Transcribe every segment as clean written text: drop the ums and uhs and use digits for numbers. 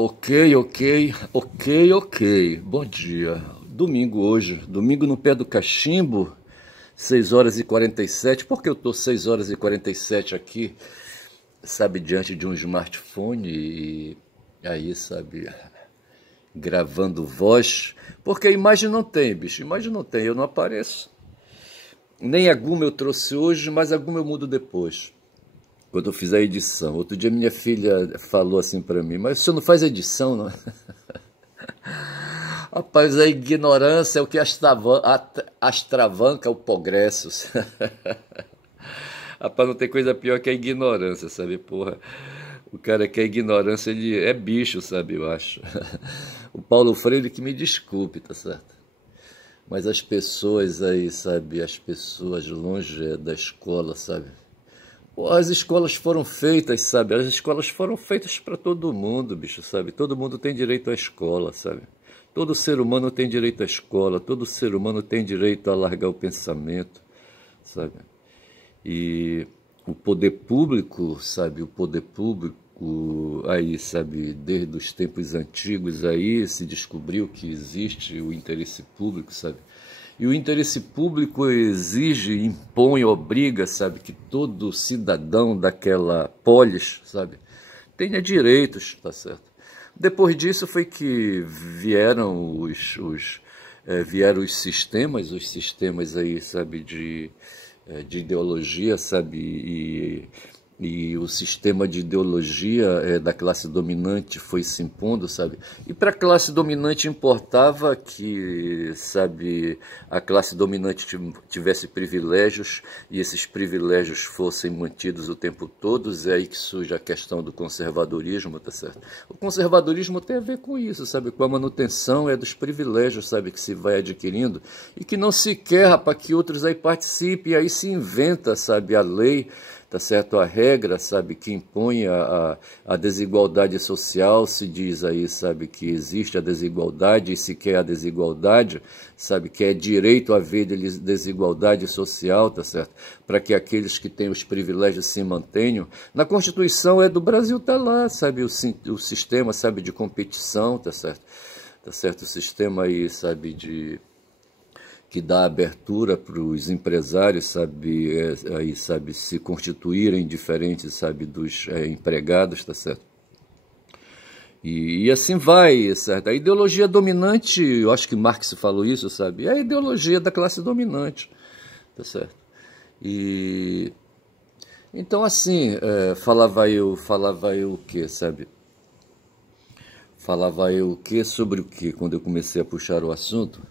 Ok, ok, ok, ok. Bom dia. Domingo hoje. Domingo no pé do cachimbo, 6h47. Por que eu tô 6h47 aqui, sabe, diante de um smartphone e aí, sabe, gravando voz? Porque imagem não tem, bicho. Imagem não tem, eu não apareço. Nem a Guma eu trouxe hoje, mas a Guma eu mudo depois, quando eu fizer a edição. Outro dia minha filha falou assim para mim, mas o senhor não faz edição, não? Rapaz, a ignorância é o que astravanca o progresso. Rapaz, não tem coisa pior que a ignorância, sabe, porra? O cara que é ignorância, ele é bicho, sabe, eu acho. O Paulo Freire que me desculpe, tá certo? Mas as pessoas aí, sabe, as pessoas longe da escola, sabe? Pô, as escolas foram feitas, sabe? As escolas foram feitas para todo mundo, bicho, sabe? Todo mundo tem direito à escola, sabe? Todo ser humano tem direito à escola, todo ser humano tem direito a largar o pensamento, sabe? E o poder público, sabe? O poder público aí, sabe? Desde os tempos antigos aí se descobriu que existe o interesse público, sabe? E o interesse público exige, impõe, obriga, sabe, que todo cidadão daquela polis, sabe, tenha direitos, tá certo? Depois disso foi que vieram vieram os sistemas aí, sabe, de ideologia, sabe, e o sistema de ideologia da classe dominante foi se impondo, sabe? E para a classe dominante importava que, sabe, a classe dominante tivesse privilégios e esses privilégios fossem mantidos o tempo todo. É aí que surge a questão do conservadorismo, tá certo? O conservadorismo tem a ver com isso, sabe? Com a manutenção dos privilégios, sabe, que se vai adquirindo e que não se quer para que outros aí participem, e aí se inventa, sabe, a lei, tá certo? A regra, sabe, que impõe a desigualdade social. Se diz aí, sabe, que existe a desigualdade, e se quer a desigualdade, sabe, que é direito a haver desigualdade social, tá certo? Para que aqueles que têm os privilégios se mantenham. Na Constituição do Brasil tá lá, sabe, o sistema, sabe, de competição, tá certo? Tá certo? O sistema aí, sabe, que dá abertura para os empresários, sabe, aí, sabe, se constituírem diferentes, sabe, dos empregados, tá certo? E assim vai, certo? A ideologia dominante, eu acho que Marx falou isso, sabe? É a ideologia da classe dominante, tá certo? E então assim, falava eu o quê, sabe? Falava eu o quê sobre o quê quando eu comecei a puxar o assunto?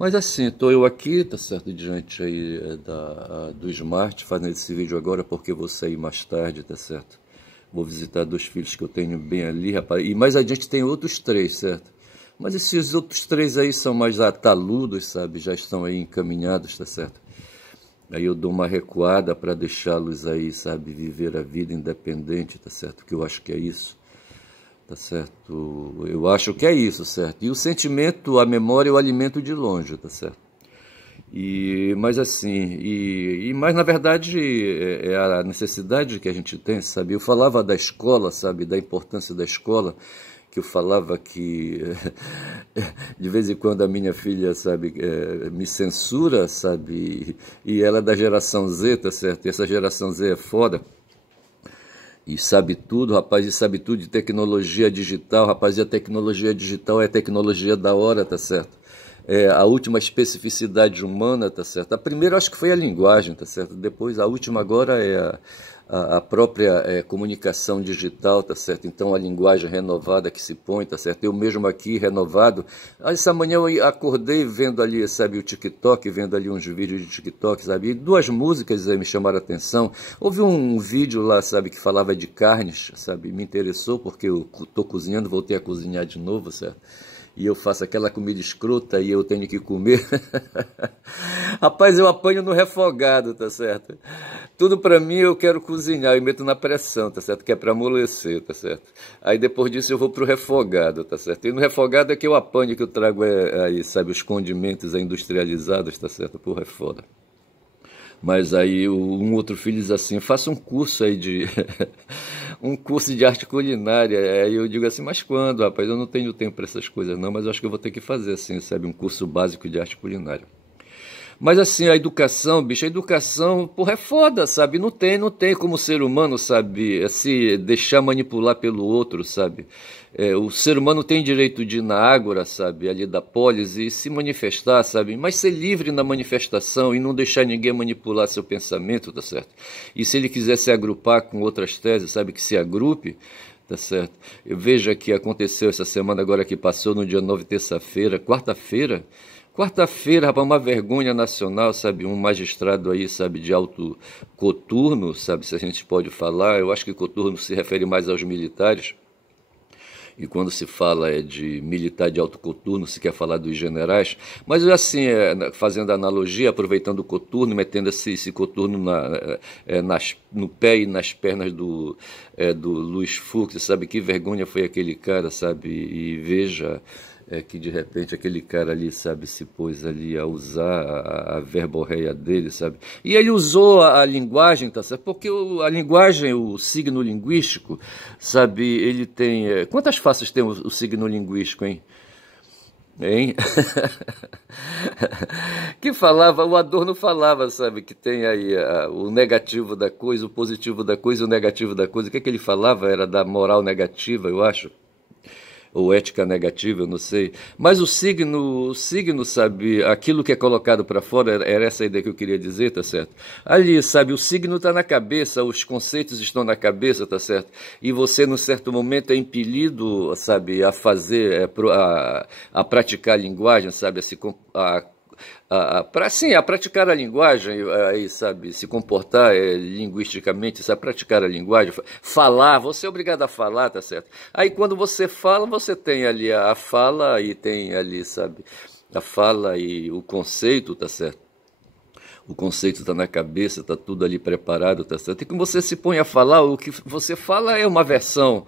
Mas assim, estou eu aqui, tá certo, diante aí do Smart, fazendo esse vídeo agora porque vou sair mais tarde, tá certo? Vou visitar 2 filhos que eu tenho bem ali, rapaz, e mais adiante tem outros 3, certo? Mas esses outros 3 aí são mais ataludos, sabe? Já estão aí encaminhados, tá certo? Aí eu dou uma recuada para deixá-los aí, sabe, viver a vida independente, tá certo? Que eu acho que é isso. Tá certo? Eu acho que é isso, certo? E o sentimento, a memória, eu alimento de longe, tá certo? Mas assim, mas na verdade é a necessidade que a gente tem, sabe? Eu falava da escola, sabe? Da importância da escola, que eu falava que de vez em quando a minha filha, sabe, me censura, sabe? E ela é da geração Z, tá certo? E essa geração Z é foda. E sabe tudo, rapaz, e sabe tudo de tecnologia digital, rapaz, e a tecnologia digital é a tecnologia da hora, tá certo? É a última especificidade humana, tá certo? A primeira acho que foi a linguagem, tá certo? Depois a última agora é a própria comunicação digital, tá certo? Então a linguagem renovada que se põe, tá certo? Eu mesmo aqui renovado. Essa manhã eu acordei vendo ali, sabe, o TikTok, vendo ali uns vídeos de TikTok, sabe? E 2 músicas aí me chamaram a atenção. Houve um vídeo lá, sabe, que falava de carnes, sabe? Me interessou porque eu tô cozinhando, voltei a cozinhar de novo, certo? E eu faço aquela comida escrota e eu tenho que comer. Rapaz, eu apanho no refogado, tá certo? Tudo pra mim eu quero cozinhar, eu meto na pressão, tá certo? Que é pra amolecer, tá certo? Aí depois disso eu vou pro refogado, tá certo? E no refogado é que eu apanho, que eu trago aí, sabe, os condimentos industrializados, tá certo? Porra, é foda. Mas aí um outro filho diz assim, faça um curso aí um curso de arte culinária. Aí eu digo assim, mas quando, rapaz? Eu não tenho tempo para essas coisas não, mas eu acho que eu vou ter que fazer assim, sabe? Um curso básico de arte culinária. Mas assim, a educação, bicho, a educação, porra, é foda, sabe? Não tem como ser humano, sabe, se deixar manipular pelo outro, sabe? O ser humano tem direito de ir na ágora, sabe, ali da polis e se manifestar, sabe? Mas ser livre na manifestação e não deixar ninguém manipular seu pensamento, tá certo? E se ele quiser se agrupar com outras teses, sabe, que se agrupe, tá certo? Eu vejo que aconteceu essa semana agora que passou, no dia 9, terça-feira, quarta-feira, rapaz, uma vergonha nacional, sabe? Um magistrado aí, sabe, de alto coturno, sabe, se a gente pode falar. Eu acho que coturno se refere mais aos militares. E quando se fala de militar de alto coturno, se quer falar dos generais. Mas assim, fazendo analogia, aproveitando o coturno, metendo esse coturno no pé e nas pernas do Luiz Fux, sabe? Que vergonha foi aquele cara, sabe? E veja que de repente aquele cara ali, sabe, se pôs ali a usar a verborreia dele, sabe? E ele usou a linguagem, tá certo? Porque a linguagem, o signo linguístico, sabe, ele tem... quantas faces tem o signo linguístico, hein? Hein? Que falava, o Adorno falava, sabe, que tem aí o negativo da coisa, o positivo da coisa, o negativo da coisa. O que é que ele falava? Era da moral negativa, eu acho. Ou ética negativa, eu não sei. Mas o signo, sabe, aquilo que é colocado para fora, era essa a ideia que eu queria dizer, tá certo? Ali, sabe, o signo está na cabeça, os conceitos estão na cabeça, tá certo? E você, num certo momento, é impelido, sabe, a fazer, a praticar a linguagem, sabe, a praticar a linguagem, aí, sabe, se comportar linguisticamente, sabe, praticar a linguagem, falar, você é obrigado a falar, tá certo? Aí quando você fala, você tem ali a fala e tem ali, sabe, a fala e o conceito, tá certo? O conceito está na cabeça, está tudo ali preparado, tá certo? E quando você se põe a falar, o que você fala é uma versão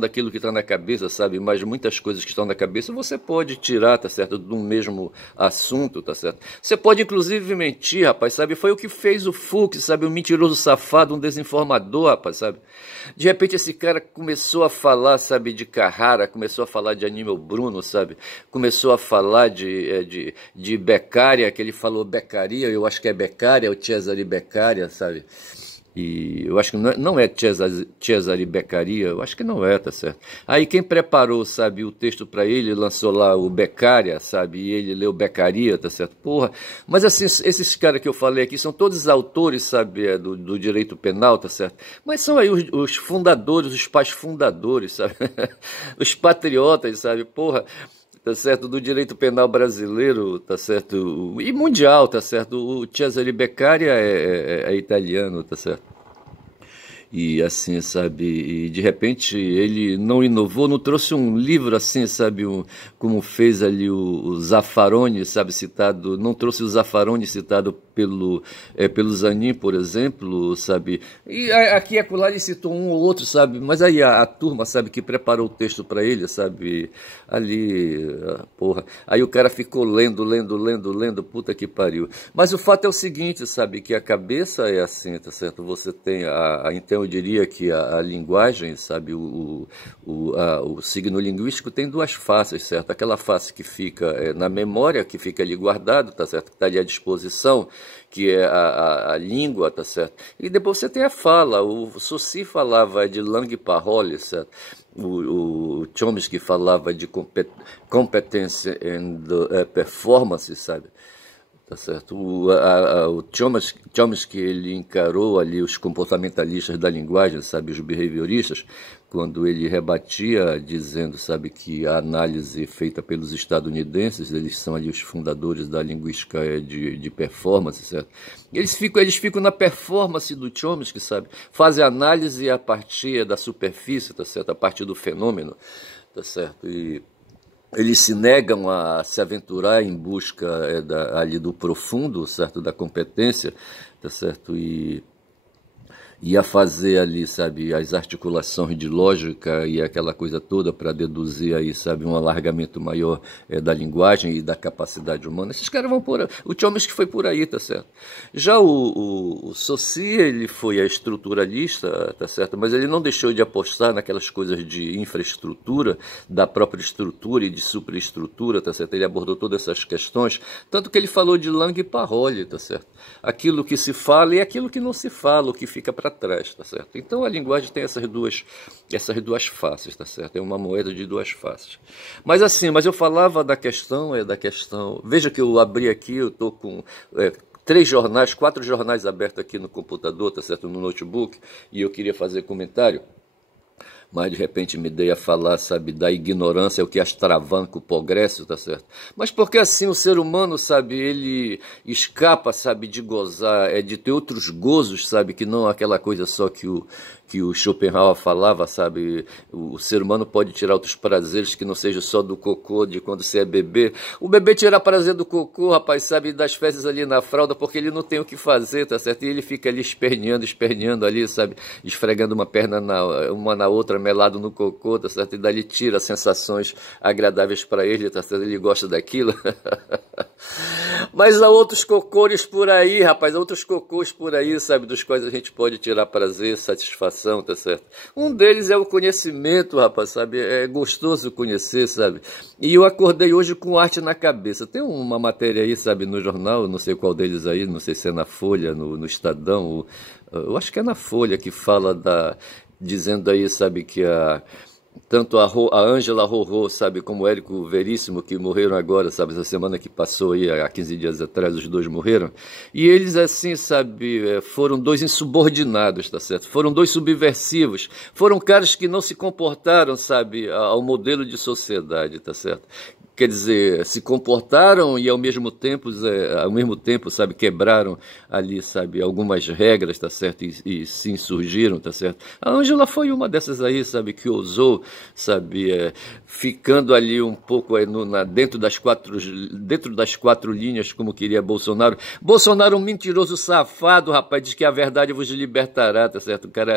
daquilo que está na cabeça, sabe? Mas muitas coisas que estão na cabeça você pode tirar, tá certo? Do mesmo assunto, tá certo? Você pode inclusive mentir, rapaz, sabe? Foi o que fez o Fux, sabe? Um mentiroso safado, um desinformador, rapaz, sabe? De repente esse cara começou a falar, sabe, de Carrara, começou a falar de Aníbal Bruno, sabe? Começou a falar de Beccaria, que ele falou Beccaria, eu acho que é Beccaria, o Cesare Beccaria, sabe? E eu acho que não é Cesare Beccaria, eu acho que não é, tá certo? Aí quem preparou, sabe, o texto para ele, lançou lá o Beccaria, sabe? E ele leu Beccaria, tá certo? Porra, mas assim, esses caras que eu falei aqui são todos autores, sabe, do direito penal, tá certo? Mas são aí os fundadores, os pais fundadores, sabe? Os patriotas, sabe? Porra, tá certo, do direito penal brasileiro, tá certo, e mundial, tá certo, o Cesare Beccaria é italiano, tá certo. E assim, sabe, e de repente ele não inovou, não trouxe um livro assim, sabe, como fez ali o Zaffaroni, sabe, citado, não trouxe o Zaffaroni citado pelo Zanin, por exemplo, sabe, e aqui e acolá ele citou um ou outro, sabe, mas aí a turma, sabe, que preparou o texto para ele, sabe, ali, porra, aí o cara ficou lendo, puta que pariu. Mas o fato é o seguinte, sabe, que a cabeça é assim, tá certo, você tem então eu diria que a linguagem, sabe, o signo linguístico tem duas faces, certo? Aquela face que fica na memória, que fica ali guardado, tá certo? Que está ali à disposição, que é a língua, tá certo? E depois você tem a fala. O Saussure falava de langue parole, certo? O Chomsky falava de competência and performance, sabe? Tá certo. O Chomsky, ele encarou ali os comportamentalistas da linguagem, sabe, os behavioristas, quando ele rebatia dizendo, sabe, que a análise feita pelos estadunidenses, eles são ali os fundadores da linguística de performance, certo? Eles ficam na performance do Chomsky, sabe? Fazem análise a partir da superfície, tá certo? A partir do fenômeno, tá certo? E eles se negam a se aventurar em busca ali do profundo, certo, da competência, tá certo, ia fazer ali, sabe, as articulações de lógica e aquela coisa toda para deduzir aí, sabe, um alargamento maior da linguagem e da capacidade humana. Esses caras vão por aí. O Chomsky foi por aí, tá certo? Já o Saussure, ele foi a estruturalista, tá certo? Mas ele não deixou de apostar naquelas coisas de infraestrutura, da própria estrutura e de superestrutura, tá certo? Ele abordou todas essas questões, tanto que ele falou de Lang e Parolli, tá certo? Aquilo que se fala e aquilo que não se fala, o que fica para trás, tá certo? Então a linguagem tem essas duas faces, tá certo? É uma moeda de duas faces. Mas assim, eu falava da questão, veja que eu abri aqui, eu tô com 4 jornais abertos aqui no computador, tá certo? No notebook, e eu queria fazer comentário. Mas de repente me dei a falar, sabe, da ignorância, o que astravanca o progresso, tá certo? Mas porque assim o ser humano, sabe, ele escapa, sabe, de gozar, de ter outros gozos, sabe, que não aquela coisa só que o Schopenhauer falava, sabe, o ser humano pode tirar outros prazeres que não seja só do cocô, de quando você é bebê. O bebê tira prazer do cocô, rapaz, sabe, das fezes ali na fralda, porque ele não tem o que fazer, tá certo? E ele fica ali esperneando ali, sabe, esfregando uma perna uma na outra, melado no cocô, tá certo? E dali tira sensações agradáveis para ele, tá certo? Ele gosta daquilo. Mas há outros cocôs por aí, rapaz, outros cocôs por aí, sabe, dos quais a gente pode tirar prazer, satisfação, tá certo? Um deles é o conhecimento, rapaz, sabe? É gostoso conhecer, sabe? E eu acordei hoje com arte na cabeça. Tem uma matéria aí, sabe, no jornal, não sei qual deles aí, não sei se é na Folha, no Estadão, eu acho que é na Folha que fala dizendo aí, sabe, que tanto a Ângela Rorô, sabe, como o Érico Veríssimo, que morreram agora, sabe, essa semana que passou aí, há 15 dias atrás, os dois morreram. E eles, assim, sabe, foram 2 insubordinados, tá certo? Foram 2 subversivos. Foram caras que não se comportaram, sabe, ao modelo de sociedade, tá certo? Quer dizer, se comportaram e ao mesmo tempo, sabe, quebraram ali, sabe, algumas regras, tá certo, e se insurgiram, tá certo. A Ângela foi uma dessas aí, sabe, que ousou, sabe, ficando ali um pouco dentro das quatro linhas, como queria Bolsonaro. Bolsonaro é um mentiroso safado, rapaz, diz que a verdade vos libertará, tá certo. O cara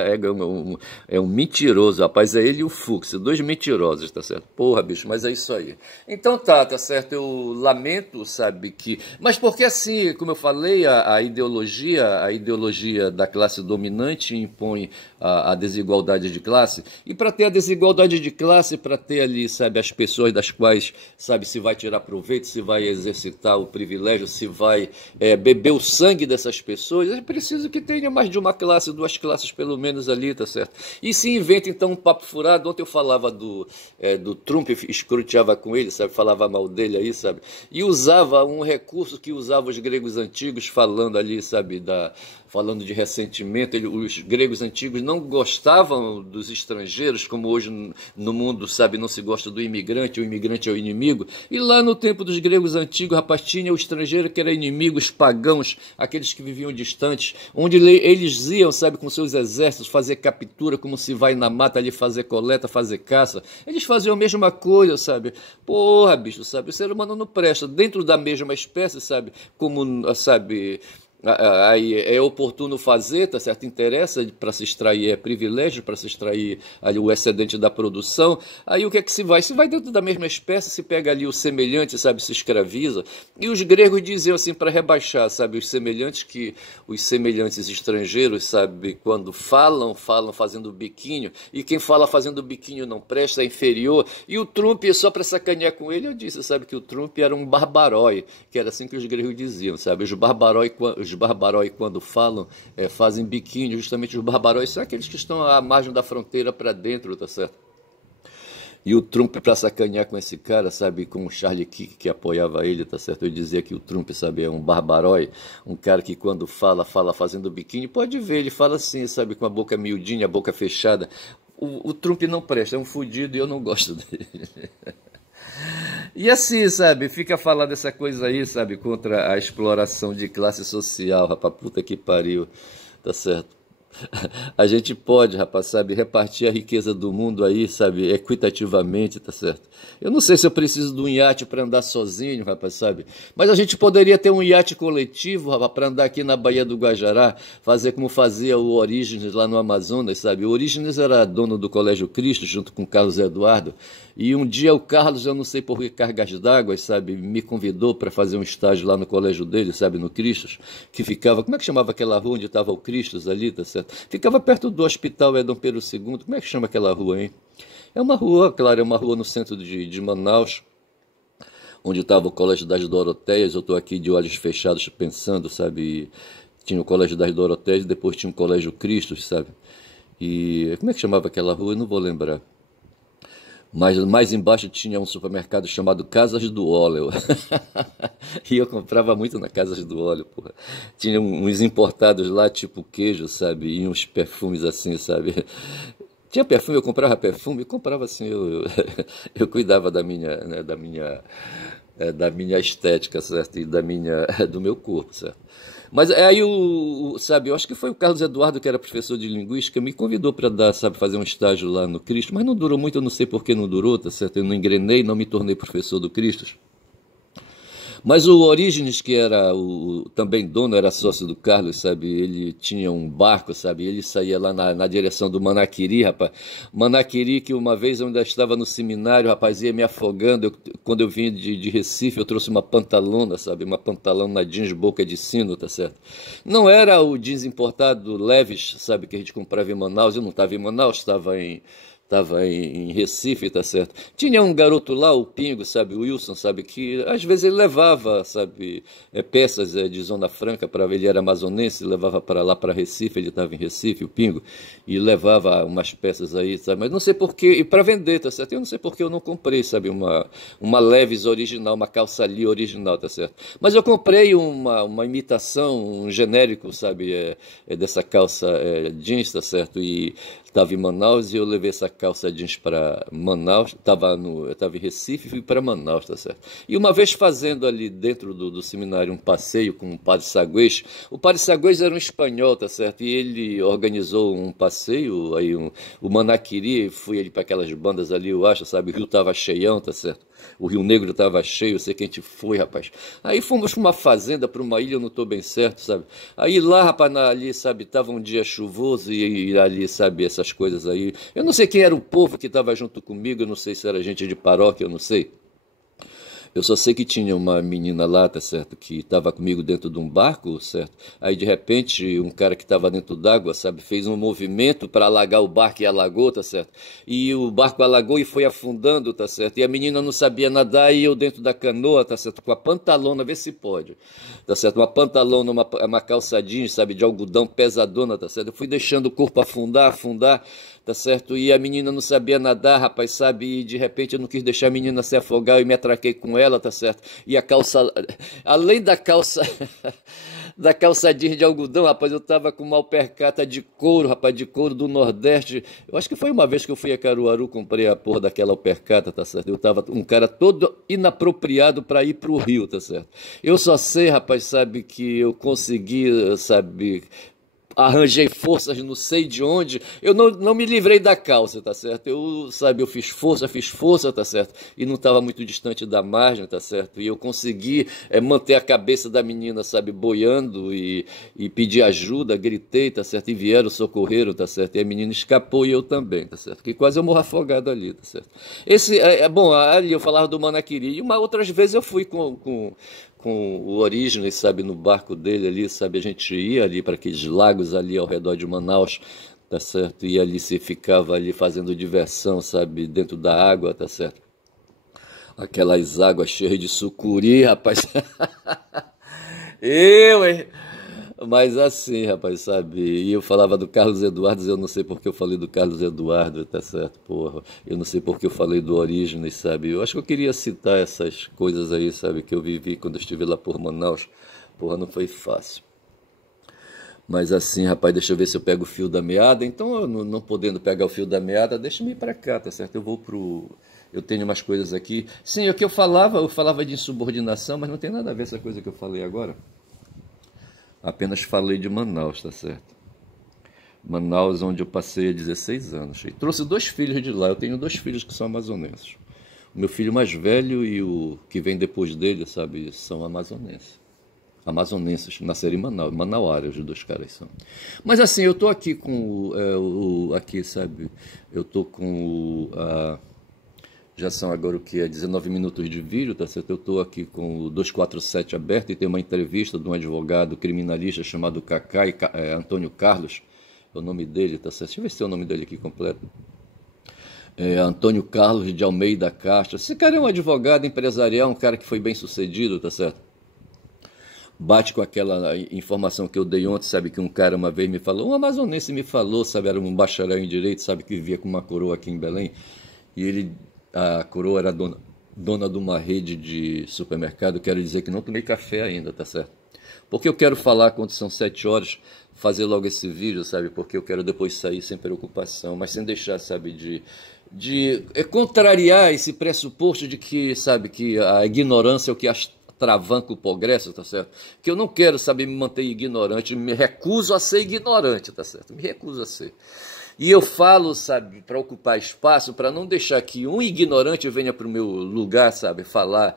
é um mentiroso, rapaz, é ele e o Fux, 2 mentirosos, tá certo. Porra, bicho, mas é isso aí. Então tá certo, eu lamento, sabe, mas porque assim, como eu falei, a ideologia da classe dominante impõe a desigualdade de classe, e para ter a desigualdade de classe, para ter ali, sabe, as pessoas das quais, sabe, se vai tirar proveito, se vai exercitar o privilégio, se vai beber o sangue dessas pessoas, é preciso que tenha mais de uma classe, 2 classes pelo menos ali, tá certo? E se inventa então um papo furado. Ontem eu falava do Trump, escruteava com ele, sabe, falava mal dele aí, sabe, e usava um recurso que usavam os gregos antigos, falando ali, sabe, falando de ressentimento. Os gregos antigos não gostavam dos estrangeiros, como hoje no mundo, sabe, não se gosta do imigrante, o imigrante é o inimigo. E lá no tempo dos gregos antigos, rapaz, tinha o estrangeiro que era inimigo, os pagãos, aqueles que viviam distantes, onde eles iam, sabe, com seus exércitos, fazer captura, como se vai na mata ali fazer coleta, fazer caça. Eles faziam a mesma coisa, sabe? Porra, bicho, sabe, o ser humano não presta. Dentro da mesma espécie, sabe, como, sabe, aí é oportuno fazer, tá certo? Interessa para se extrair, é privilégio para se extrair ali o excedente da produção. Aí o que é que se vai? Se vai dentro da mesma espécie, se pega ali o semelhante, sabe, se escraviza. E os gregos diziam assim, para rebaixar, sabe, os semelhantes estrangeiros, sabe, quando falam fazendo biquinho, e quem fala fazendo biquinho não presta, é inferior. E o Trump, só para sacanear com ele, eu disse, sabe, que o Trump era um barbarói, que era assim que os gregos diziam, sabe, os barbarói, quando falam, fazem biquinho. Justamente os barbaróis são aqueles que estão à margem da fronteira para dentro, tá certo? E o Trump, para sacanear com esse cara, sabe, com o Charlie Kirk, que apoiava ele, tá certo? Eu dizia que o Trump, sabe, é um barbarói, um cara que quando fala fazendo biquíni. Pode ver, ele fala assim, sabe, com a boca miudinha, a boca fechada. O Trump não presta, é um fudido e eu não gosto dele. E assim, sabe, fica falando essa coisa aí, sabe, contra a exploração de classe social, rapaz, puta que pariu, tá certo? A gente pode, rapaz, sabe, repartir a riqueza do mundo aí, sabe, equitativamente, tá certo? Eu não sei se eu preciso de um iate para andar sozinho, rapaz, sabe? Mas a gente poderia ter um iate coletivo, rapaz, para andar aqui na Baía do Guajará, fazer como fazia o Orígenes lá no Amazonas, sabe? O Orígenes era dono do Colégio Cristo, junto com o Carlos Eduardo, e um dia o Carlos, eu não sei por que cargas d'água, sabe, me convidou para fazer um estágio lá no colégio dele, sabe, no Cristos, que ficava, como é que chamava aquela rua onde estava o Cristos ali, tá certo? Ficava perto do Hospital Dom Pedro II, como é que chama aquela rua, hein? É uma rua, claro, é uma rua no centro de Manaus, onde estava o Colégio das Doroteias. Eu estou aqui de olhos fechados pensando, sabe? Tinha o Colégio das Doroteias, depois tinha o Colégio Cristo, sabe? E como é que chamava aquela rua? Eu não vou lembrar. Mas mais embaixo tinha um supermercado chamado Casas do Óleo. E eu comprava muito na Casas do Óleo, porra. Tinha uns importados lá, tipo queijo, sabe? E uns perfumes assim, sabe? Tinha perfume, eu comprava perfume, comprava assim, eu cuidava da minha, né, da minha estética, certo? E do meu corpo, certo? Mas aí sabe, eu acho que foi o Carlos Eduardo, que era professor de linguística, me convidou para dar, sabe, fazer um estágio lá no Cristo, mas não durou muito, eu não sei por que não durou, tá certo? Eu não engrenei, não me tornei professor do Cristo. Mas o Orígenes, que era o também dono, era sócio do Carlos, sabe? Ele tinha um barco, sabe? Ele saía lá na direção do Manaquiri, rapaz. Manaquiri, que uma vez eu ainda estava no seminário, rapaz, ia me afogando. Quando eu vim de Recife, eu trouxe uma pantalona, sabe? Uma pantalona jeans boca de sino, tá certo? Não era o jeans importado Levi's, sabe? Que a gente comprava em Manaus. Eu não estava em Manaus, estava em Recife, tá certo? Tinha um garoto lá, o Pingo, sabe, o Wilson, sabe, que às vezes ele levava, sabe, peças de Zona Franca para ele era amazonense, levava para lá para Recife, ele estava em Recife, o Pingo, e levava umas peças aí, sabe, mas não sei por que, e para vender, tá certo? Eu não sei por que eu não comprei, sabe, uma Levi's original, uma calça ali original, tá certo? Mas eu comprei uma imitação, um genérico, sabe, dessa calça jeans, tá certo? E estava em Manaus e eu levei essa calça jeans para Manaus, eu estava em Recife e fui para Manaus, tá certo? E uma vez fazendo ali dentro do seminário um passeio com o Padre Sagüez, o Padre Sagüez era um espanhol, tá certo? E ele organizou um passeio, aí o Manaquiri, fui ele para aquelas bandas ali, eu acho, sabe? O rio estava cheião, tá certo? O Rio Negro estava cheio, eu sei que a gente foi, rapaz. Aí fomos para uma fazenda, para uma ilha, eu não estou bem certo, sabe? Aí lá, rapaz, ali, sabe, estava um dia chuvoso e ali, sabe, essas coisas aí. Eu não sei quem era o povo que estava junto comigo, eu não sei se era gente de paróquia, eu não sei. Eu só sei que tinha uma menina lá, tá certo, que estava comigo dentro de um barco, certo? Aí de repente um cara que estava dentro d'água, sabe, fez um movimento para alagar o barco e alagou, tá certo? E o barco alagou e foi afundando, tá certo? E a menina não sabia nadar e eu dentro da canoa, tá certo? Com a pantalona, vê se pode, tá certo? Uma pantalona, uma calça jeans, sabe, de algodão pesadona, tá certo? Eu fui deixando o corpo afundar, tá certo? E a menina não sabia nadar, rapaz, sabe? E de repente eu não quis deixar a menina se afogar e me atraquei com ela, tá certo? E a calça, além da calça, da calça jeans de algodão, rapaz, eu tava com uma alpercata de couro, rapaz, de couro do Nordeste. Eu acho que foi uma vez que eu fui a Caruaru, comprei a porra daquela alpercata, tá certo? Eu tava um cara todo inapropriado para ir pro Rio, tá certo? Eu só sei, rapaz, sabe, que eu consegui, sabe, arranjei forças, não sei de onde. Eu não me livrei da calça, tá certo? Eu fiz força, tá certo? E não estava muito distante da margem, tá certo? E eu consegui manter a cabeça da menina, sabe, boiando e pedir ajuda, gritei, tá certo? E vieram, socorreram, tá certo? E a menina escapou e eu também, tá certo? Que quase eu morro afogado ali, tá certo? Bom, ali eu falava do Manaquiri. E outras vezes eu fui com o Orígenes, sabe, no barco dele ali, sabe, a gente ia ali para aqueles lagos ali ao redor de Manaus, tá certo, e ali se ficava ali fazendo diversão, sabe, dentro da água, tá certo, aquelas águas cheias de sucuri, rapaz, hein? Mas assim, rapaz, sabe? E eu falava do Carlos Eduardo, eu não sei porque eu falei do Carlos Eduardo, tá certo, porra. Eu não sei porque eu falei do Orígenes, sabe? Eu acho que eu queria citar essas coisas aí, sabe? Que eu vivi quando eu estive lá por Manaus. Porra, não foi fácil. Mas assim, rapaz, deixa eu ver se eu pego o fio da meada. Então, eu não podendo pegar o fio da meada, deixa-me ir pra cá, tá certo? Eu vou pro. Eu tenho umas coisas aqui. Sim, o que eu falava de insubordinação, mas não tem nada a ver essa coisa que eu falei agora. Apenas falei de Manaus, tá certo? Manaus, onde eu passei 16 anos. E trouxe 2 filhos de lá. Eu tenho 2 filhos que são amazonenses. O meu filho mais velho e o que vem depois dele, sabe, são amazonenses. Amazonenses, nasceram em Manaus, manauaras, os 2 caras são. Mas assim, eu tô aqui com aqui, sabe, eu tô com já são agora o que é 19 minutos de vídeo, tá certo? Eu tô aqui com o 247 aberto e tem uma entrevista de um advogado criminalista chamado Cacai, Antônio Carlos, é o nome dele, tá certo? Deixa eu ver se tem o nome dele aqui completo. Antônio Carlos de Almeida Castro. Esse cara é um advogado empresarial, um cara que foi bem sucedido, tá certo? Bate com aquela informação que eu dei ontem, sabe, que um cara uma vez me falou, um amazonense me falou, sabe, era um bacharel em direito, sabe, que vivia com uma coroa aqui em Belém, e a coroa era dona de uma rede de supermercado. Quero dizer que não tomei café ainda, tá certo? Porque eu quero falar quando são 7 horas, fazer logo esse vídeo, sabe, porque eu quero depois sair sem preocupação, mas sem deixar, sabe, de contrariar esse pressuposto de que, sabe, que a ignorância é o que travanca o progresso, tá certo? Que eu não quero, sabe, me manter ignorante, me recuso a ser ignorante, tá certo? Me recuso a ser. E eu falo, sabe, para ocupar espaço, para não deixar que um ignorante venha para o meu lugar, sabe, falar,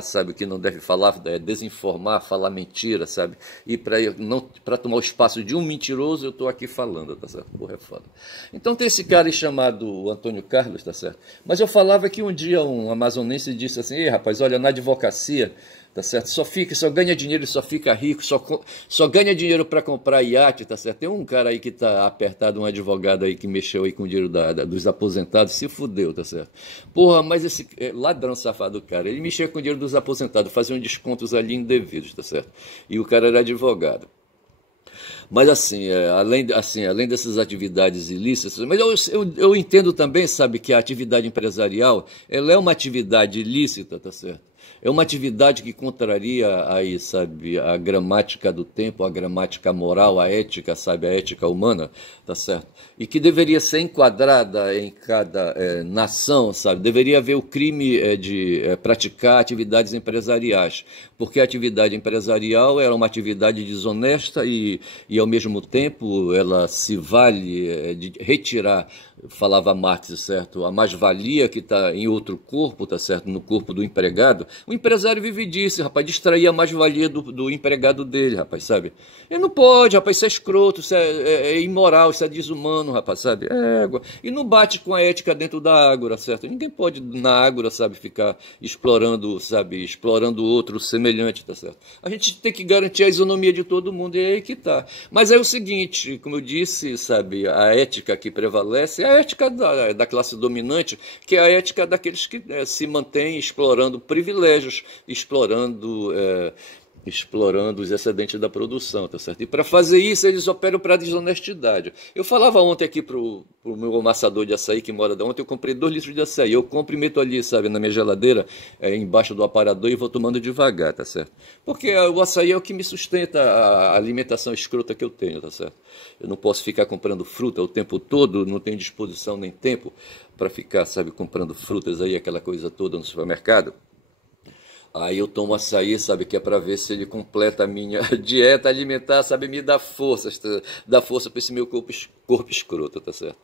sabe, o que não deve falar, desinformar, falar mentira, sabe, e para tomar o espaço de um mentiroso, eu estou aqui falando, tá certo? Porra, é foda. Então tem esse cara aí chamado Antônio Carlos, tá certo? Mas eu falava que um dia um amazonense disse assim, ei, rapaz, olha, na advocacia, tá certo? Só ganha dinheiro, só fica rico, só ganha dinheiro para comprar iate, tá certo? Tem um cara aí que tá apertado, um advogado aí que mexeu aí com o dinheiro dos aposentados, se fudeu, tá certo? Porra, mas esse ladrão safado, cara, ele mexeu com o dinheiro dos aposentados, fazia uns descontos ali indevidos, tá certo? E o cara era advogado. Mas assim, além dessas atividades ilícitas, mas eu entendo também, sabe, que a atividade empresarial, ela é uma atividade ilícita, tá certo? É uma atividade que contraria aí, sabe, a gramática do tempo, a gramática moral, a ética, sabe, a ética humana, tá certo? E que deveria ser enquadrada em cada nação, sabe? Deveria haver o crime de praticar atividades empresariais, porque a atividade empresarial era uma atividade desonesta e ao mesmo tempo ela se vale de retirar, falava Marx, certo? A mais-valia que está em outro corpo, tá certo? No corpo do empregado. O empresário vive disso, rapaz, distrair a mais-valia do empregado dele, rapaz, sabe? Ele não pode, rapaz, isso é escroto, isso é imoral, isso é desumano, rapaz, sabe? É água. E não bate com a ética dentro da ágora, certo? Ninguém pode, na ágora, sabe, ficar explorando, sabe, explorando outro semelhante, tá certo? A gente tem que garantir a isonomia de todo mundo, e é aí que tá. Mas é o seguinte, como eu disse, sabe, a ética que prevalece é a ética da classe dominante, que é a ética daqueles que se mantêm explorando privilégios, explorando os excedentes da produção, tá certo? E para fazer isso, eles operam para desonestidade. Eu falava ontem aqui pro meu amassador de açaí que mora da ontem, eu comprei 2 litros de açaí. Eu compro e meto ali, sabe, na minha geladeira, embaixo do aparador e vou tomando devagar, tá certo? Porque o açaí é o que me sustenta a alimentação escrota que eu tenho, tá certo? Eu não posso ficar comprando fruta o tempo todo, não tenho disposição nem tempo para ficar, sabe, comprando frutas aí, aquela coisa toda no supermercado. Aí eu tomo açaí, sabe, que é para ver se ele completa a minha dieta alimentar, sabe, me dá força para esse meu corpo escroto, tá certo?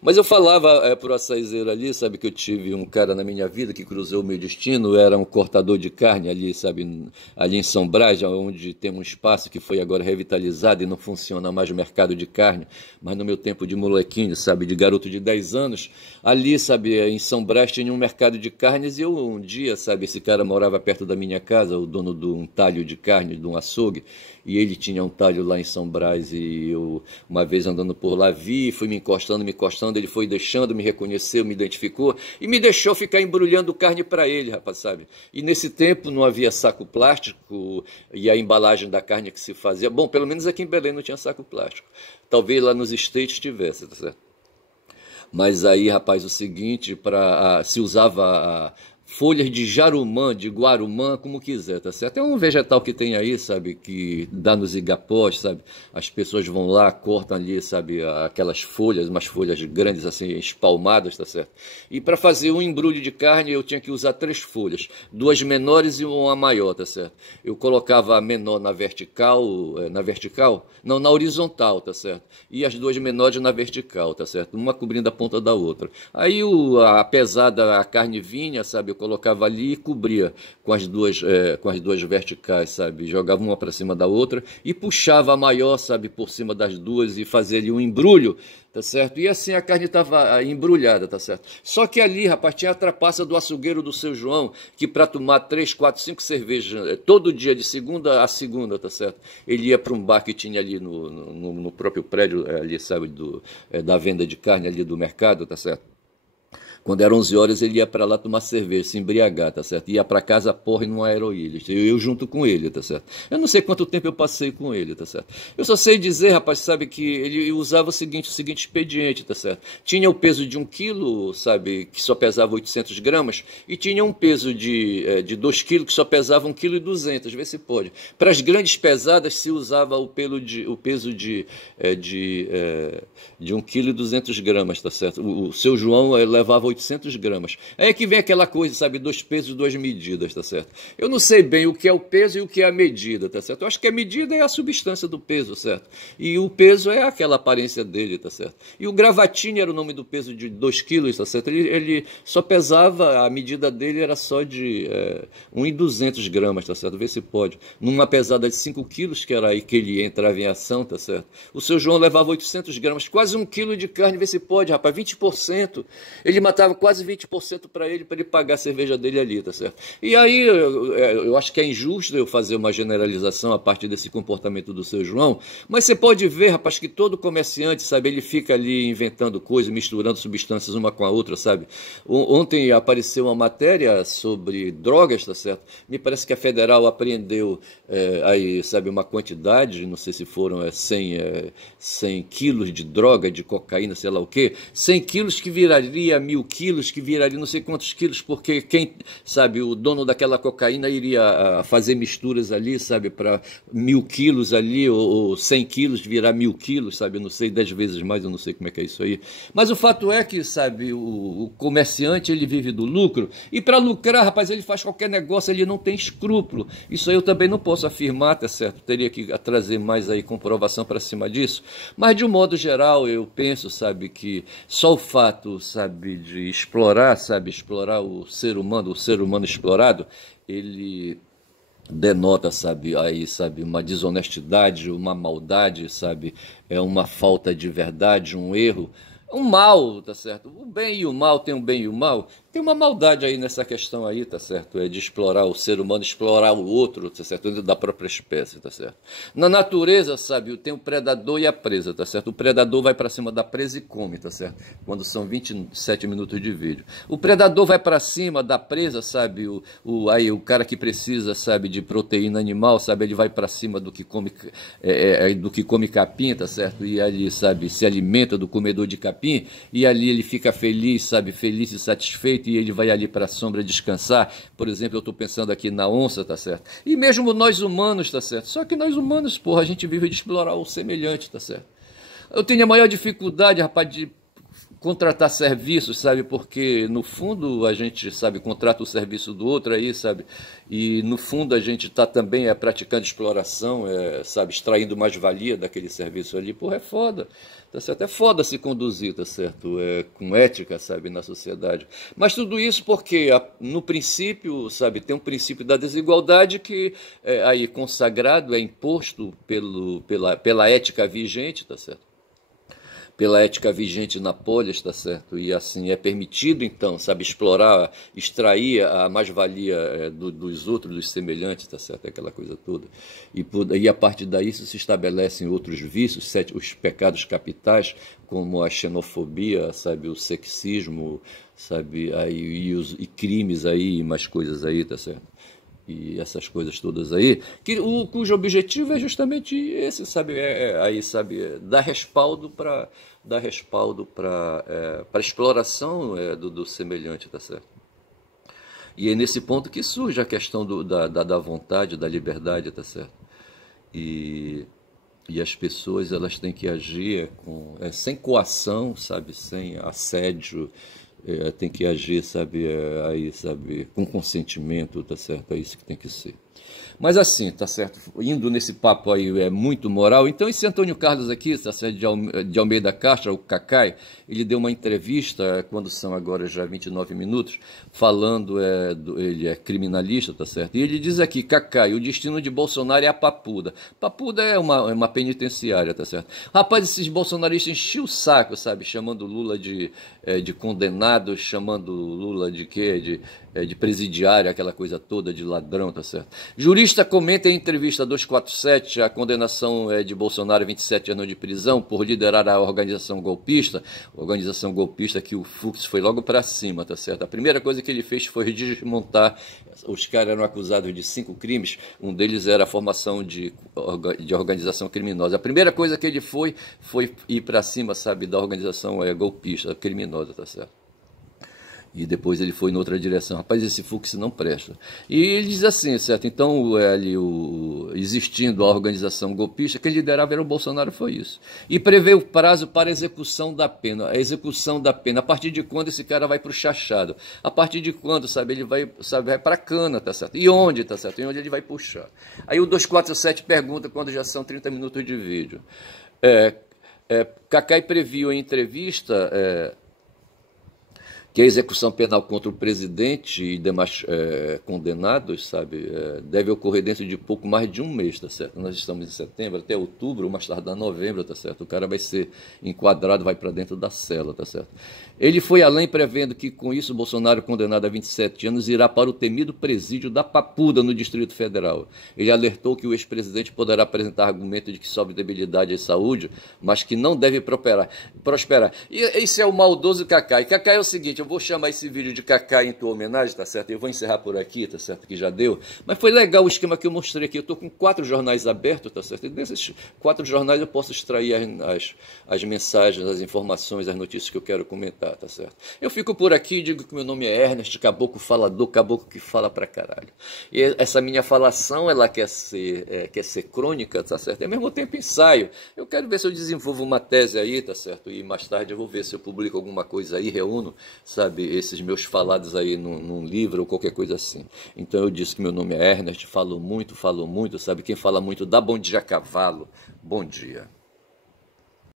Mas eu falava pro açaizeiro ali, sabe, que eu tive um cara na minha vida que cruzou o meu destino, era um cortador de carne ali, sabe, ali em São Brás, onde tem um espaço que foi agora revitalizado e não funciona mais o mercado de carne, mas no meu tempo de molequinho, sabe, de garoto de 10 anos, ali, sabe, em São Brás tinha um mercado de carnes e eu um dia, sabe, esse cara morava perto da minha casa, o dono de um talho de carne, de um açougue, e ele tinha um talho lá em São Brás e eu, uma vez andando por lá, fui me encostando, ele foi deixando, me reconheceu, me identificou e me deixou ficar embrulhando carne para ele, rapaz, sabe? E nesse tempo não havia saco plástico e a embalagem da carne que se fazia, bom, pelo menos aqui em Belém não tinha saco plástico, talvez lá nos States tivesse, tá certo? Mas aí, rapaz, o seguinte, se usava folhas de jarumã, de guarumã, como quiser, tá certo? É um vegetal que tem aí, sabe, que dá nos igapós, sabe? As pessoas vão lá, cortam ali, sabe, aquelas folhas, umas folhas grandes assim, espalmadas, tá certo? E para fazer um embrulho de carne eu tinha que usar 3 folhas, 2 menores e uma maior, tá certo? Eu colocava a menor na vertical? Não, na horizontal, tá certo? E as 2 menores na vertical, tá certo? Uma cobrindo a ponta da outra. Aí a pesada, a carne vinha, sabe? Eu colocava ali e cobria com as duas verticais, sabe? Jogava uma para cima da outra e puxava a maior, sabe? Por cima das duas e fazia ali um embrulho, tá certo? E assim a carne estava embrulhada, tá certo? Só que ali, rapaz, tinha a trapaça do açougueiro do seu João, que para tomar 3, 4, 5 cervejas todo dia, de segunda a segunda, tá certo? Ele ia para um bar que tinha ali no próprio prédio, ali, sabe, da venda de carne ali do mercado, tá certo? Quando eram 11 horas, ele ia para lá tomar cerveja, se embriagar, tá certo? Ia para casa, porra, num aeroílis. Eu junto com ele, tá certo? Eu não sei quanto tempo eu passei com ele, tá certo? Eu só sei dizer, rapaz, sabe, que ele usava o seguinte expediente, tá certo? Tinha o peso de 1 quilo, sabe, que só pesava 800 gramas, e tinha um peso de 2 quilos, que só pesava 1,2 kg, vê se pode. Para as grandes pesadas, se usava o peso de 1,2 kg, tá certo? O seu João levava 800 gramas. É que vem aquela coisa, sabe, 2 pesos, 2 medidas, tá certo? Eu não sei bem o que é o peso e o que é a medida, tá certo? Eu acho que a medida é a substância do peso, certo? E o peso é aquela aparência dele, tá certo? E o Gravatinho era o nome do peso de 2 quilos, tá certo? Ele só pesava, a medida dele era só de 1,2 gramas, tá certo? Vê se pode. Numa pesada de 5 quilos, que era aí que ele entrava em ação, tá certo? O seu João levava 800 gramas, quase 1 quilo de carne, vê se pode, rapaz, 20%. Ele matava quase 20% para ele pagar a cerveja dele ali, tá certo? E aí eu acho que é injusto eu fazer uma generalização a partir desse comportamento do seu João, mas você pode ver, rapaz, que todo comerciante, sabe, ele fica ali inventando coisas, misturando substâncias uma com a outra, sabe? Ontem apareceu uma matéria sobre drogas, tá certo? Me parece que a Federal apreendeu aí, sabe, uma quantidade, não sei se foram 100 quilos de droga, de cocaína, sei lá o quê, 100 quilos que viraria 1.000 quilos, que viraria não sei quantos quilos, porque quem, sabe, o dono daquela cocaína iria fazer misturas ali, sabe, para 1.000 quilos ali, ou 100 quilos virar 1.000 quilos, sabe, eu não sei, 10 vezes mais, eu não sei como é que é isso aí. Mas o fato é que, sabe, o comerciante, ele vive do lucro, e para lucrar, rapaz, ele faz qualquer negócio, ele não tem escrúpulo. Isso aí eu também não posso afirmar, tá certo? Teria que trazer mais aí comprovação para cima disso. Mas, de um modo geral, eu penso, sabe, que só o fato, sabe, de explorar, sabe, explorar o ser humano explorado, ele denota, sabe, aí, sabe, uma desonestidade, uma maldade, sabe, é uma falta de verdade, um erro, um mal, tá certo? O bem e o mal, tem o bem e o mal. Tem uma maldade aí nessa questão aí, tá certo? É de explorar o ser humano, explorar o outro, tá certo? Dentro da própria espécie, tá certo? Na natureza, sabe, tem o predador e a presa, tá certo? O predador vai para cima da presa e come, tá certo? Quando são 27 minutos de vídeo. O predador vai para cima da presa, sabe? Aí, o cara que precisa, sabe, de proteína animal, sabe? Ele vai para cima do que come capim, tá certo? E ali, sabe, se alimenta do comedor de capim, e ali ele fica feliz, sabe? Feliz e satisfeito, e ele vai ali para a sombra descansar. Por exemplo, eu estou pensando aqui na onça, tá certo? E mesmo nós humanos, tá certo? Só que nós humanos, porra, a gente vive de explorar o semelhante, tá certo? Eu tenho a maior dificuldade, rapaz, de contratar serviços, sabe? Porque no fundo a gente, sabe, contrata o serviço do outro aí, sabe? E no fundo a gente está também praticando exploração, sabe, extraindo mais-valia daquele serviço ali. Porra, é foda, tá certo? É foda se conduzir, tá certo? Com ética, sabe, na sociedade. Mas tudo isso porque no princípio, sabe, tem um princípio da desigualdade que é aí consagrado, é imposto pela ética vigente, tá certo? Pela ética vigente na polis, está certo? E assim é permitido, então, sabe, explorar, extrair a mais-valia dos outros, dos semelhantes, está certo? Aquela coisa toda. E a partir daí se estabelecem outros vícios, os pecados capitais, como a xenofobia, sabe, o sexismo, sabe, aí, e crimes aí, e mais coisas aí, tá certo? E essas coisas todas aí, cujo objetivo é justamente esse, sabe, aí, sabe, dar respaldo para exploração do semelhante, tá certo? E é nesse ponto que surge a questão da vontade, da liberdade, tá certo? E, e as pessoas elas têm que agir sem coação, sabe? Sem assédio, tem que agir, sabe? Sabe? Com consentimento, tá certo? É isso que tem que ser. Mas assim, tá certo? Indo nesse papo aí muito moral, então esse Antônio Carlos aqui, tá certo? De Almeida Castro, o Cacai, ele deu uma entrevista, quando são agora já 29 minutos, falando, ele é criminalista, tá certo? E ele diz aqui, Cacai, o destino de Bolsonaro é a Papuda. Papuda é uma penitenciária, tá certo? Rapaz, esses bolsonaristas enchiam o saco, sabe? Chamando Lula de condenado, chamando Lula de quê? De presidiário, aquela coisa toda de ladrão, tá certo? Jurista comenta em entrevista 247 a condenação de Bolsonaro a 27 anos de prisão por liderar a organização golpista que o Fux foi logo para cima, tá certo? A primeira coisa que ele fez foi desmontar, os caras eram acusados de 5 crimes, um deles era a formação de organização criminosa. A primeira coisa que ele foi ir para cima, sabe, da organização golpista, criminosa, tá certo? E depois ele foi em outra direção. Rapaz, esse Fux não presta. E ele diz assim, certo? Então, existindo a organização golpista, quem liderava era o Bolsonaro, foi isso. E prevê o prazo para a execução da pena. A execução da pena. A partir de quando esse cara vai para o chachado? A partir de quando, sabe? Ele vai para a cana, tá certo? E onde, tá certo? E onde ele vai puxar? Aí o 247 pergunta quando já são 30 minutos de vídeo. Cacai previu em entrevista... que a execução penal contra o presidente e demais condenados, sabe, deve ocorrer dentro de pouco mais de um mês, tá certo? Nós estamos em setembro, até outubro, mais tardar novembro, tá certo? O cara vai ser enquadrado, vai para dentro da cela, tá certo? Ele foi além, prevendo que com isso Bolsonaro, condenado a 27 anos, irá para o temido presídio da Papuda, no Distrito Federal. Ele alertou que o ex-presidente poderá apresentar argumento de que sofre debilidade à saúde, mas que não deve prosperar. E esse é o maldoso Cacai. Cacai é o seguinte, eu vou chamar esse vídeo de Cacai em tua homenagem, tá certo? Eu vou encerrar por aqui, tá certo? Que já deu. Mas foi legal o esquema que eu mostrei aqui. Eu estou com 4 jornais abertos, tá certo? E desses 4 jornais eu posso extrair as mensagens, as informações, as notícias que eu quero comentar, tá certo? Eu fico por aqui e digo que meu nome é Ernest, caboclo falador, caboclo que fala pra caralho. E essa minha falação, ela quer ser crônica, tá certo? E ao mesmo tempo ensaio. Eu quero ver se eu desenvolvo uma tese aí, tá certo? E mais tarde eu vou ver se eu publico alguma coisa aí, reúno, sabe, esses meus falados aí num livro ou qualquer coisa assim. Então eu disse que meu nome é Ernest, falo muito, sabe? Quem fala muito dá bom dia a cavalo. Bom dia.